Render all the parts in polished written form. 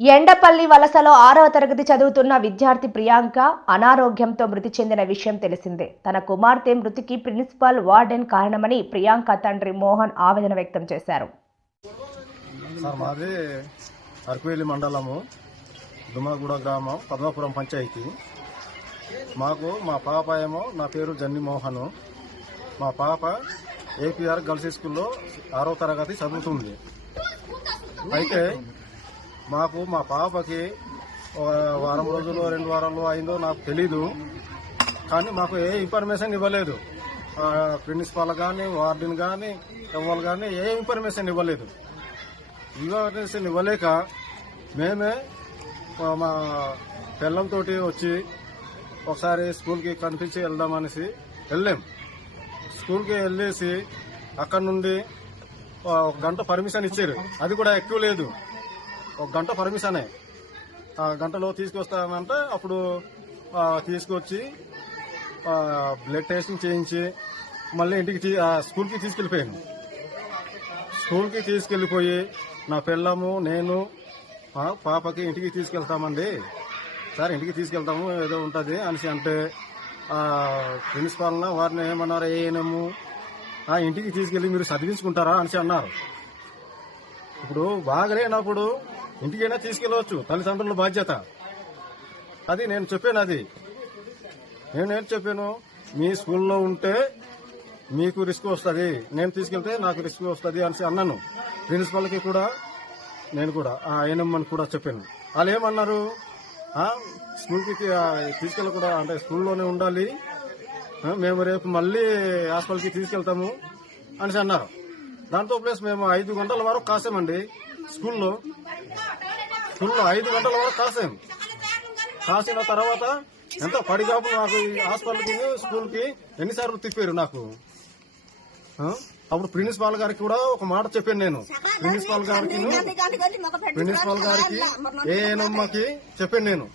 ఎండపల్లి వలసలో 6వ తరగతి చదువుతున్న విద్యార్థి ప్రియాంక అనారోగ్యంతో మృతి చెందిన విషయం తెలిసిందే. తన కుమార్తె మృతికి ప్రిన్సిపల్, వార్డెన్ కారణమని ప్రియాంక తండ్రి మోహన్ ఆవేదన వ్యక్తం చేశారు. మాది అరకువేలి మండలము, దుమ్మగూడ గ్రామం, పద్మాపురం పంచాయతీ. మాకు మా పాప ఏమో, నా పేరు జన్ని మోహన్. మా పాప ఏపీఆర్ గర్ల్స్ స్కూల్లో 6వ తరగతి చదువుతుంది. అయితే మాకు మా పాపకి వారం రోజులు 2 వారాలు అయిందో నాకు తెలీదు, కానీ మాకు ఏ ఇన్ఫర్మేషన్ ఇవ్వలేదు. ప్రిన్సిపాల్ కానీ, వార్డెన్ కానీ, ఎవరు కానీ ఏ ఇన్ఫర్మేషన్ ఇవ్వలేదు. ఇన్ఫర్మేషన్ ఇవ్వలేక మేమే మా పిల్లలతో వచ్చి ఒకసారి స్కూల్కి కనిపించి వెళ్దామనేసి వెళ్ళాం. స్కూల్కి వెళ్ళేసి అక్కడ నుండి 1 గంట పర్మిషన్ ఇచ్చారు. అది కూడా ఎక్కువ లేదు, 1 గంట పర్మిషనే. ఆ గంటలో తీసుకొస్తామంటే అప్పుడు తీసుకొచ్చి బ్లడ్ టెస్టింగ్ చేయించి మళ్ళీ ఇంటికి స్కూల్కి తీసుకెళ్ళిపోయాను. స్కూల్కి తీసుకెళ్ళిపోయి నా పిల్లము, నేను పాపకి ఇంటికి తీసుకెళ్తామండి సార్, ఇంటికి తీసుకెళ్తాము ఏదో ఉంటుంది అనేసి అంటే ప్రిన్సిపాల్ వారిని ఏమన్నారు, ఏఎన్ఎం ఇంటికి తీసుకెళ్ళి మీరు చదివించుకుంటారా అనేసి అన్నారు. ఇప్పుడు బాగలేనప్పుడు ఇంటికైనా తీసుకెళ్ళవచ్చు, తల్లిదండ్రుల బాధ్యత. అది నేను చెప్పాను. అది నేనేం చెప్పాను, మీ స్కూల్లో ఉంటే మీకు రిస్క్ వస్తుంది, నేను తీసుకెళ్తే నాకు రిస్క్ వస్తుంది అనేసి అన్నాను. ప్రిన్సిపల్కి కూడా నేను కూడా ఏఎన్ఎం కూడా చెప్పాను. వాళ్ళు ఏమన్నారు, స్కూల్కి తీసుకెళ్ళకూడదు, అంటే స్కూల్లోనే ఉండాలి, మేము రేపు మళ్ళీ హాస్పిటల్కి తీసుకెళ్తాము అనేసి అన్నారు. దాంతో ప్లస్ మేము 5 గంటల వరకు కాసామండి. స్కూల్లో 5 గంటల వరకు కాసిన తర్వాత ఎంత పడిగాపు నాకు హాస్పిటల్కి, స్కూల్కి ఎన్నిసార్లు తిప్పారు నాకు. అప్పుడు ప్రిన్సిపాల్ గారికి కూడా ఒక మాట చెప్పాను నేను. ప్రిన్సిపాల్ గారికి ఏఎన్ఎంకి చెప్పాను నేను,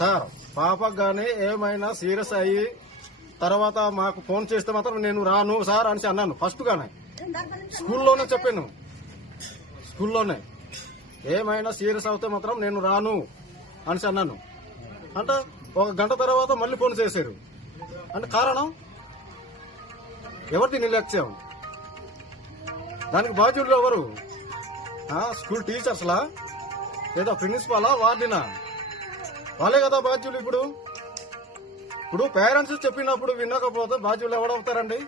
సార్ పాపకు కానీ ఏమైనా సీరియస్ అయ్యి తర్వాత మాకు ఫోన్ చేస్తే మాత్రం నేను రాను సార్ అనేసి అన్నాను. ఫస్ట్ గానే స్కూల్లోనే చెప్పాను. స్కూల్లోనే ఏమైనా సీరియస్ అవుతే మాత్రం నేను రాను అనేసి అన్నాను. అంటే 1 గంట తర్వాత మళ్ళీ ఫోన్ చేశారు. అంటే కారణం ఎవరిది నిర్లక్ష్యం? దానికి బాధ్యులు ఎవరు? స్కూల్ టీచర్స్లా లేదా ప్రిన్సిపాలా, వార్డెనా? వాళ్ళే కదా బాధ్యులు. ఇప్పుడు పేరెంట్స్ చెప్పినప్పుడు వినకపోతే బాధ్యులు ఎవడవుతారండి?